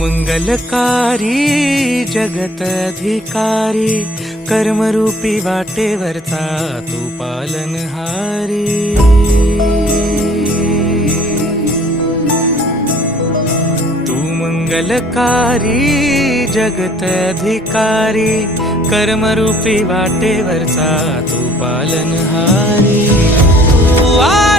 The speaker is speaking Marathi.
मंगलकारी जगत अधिकारी, कर्मरूपी वाटेवरचा तू पालनहारी। तू मंगलकारी जगत अधिकारी, कर्मरूपी वाटेवरचा तू पालनहारी। तू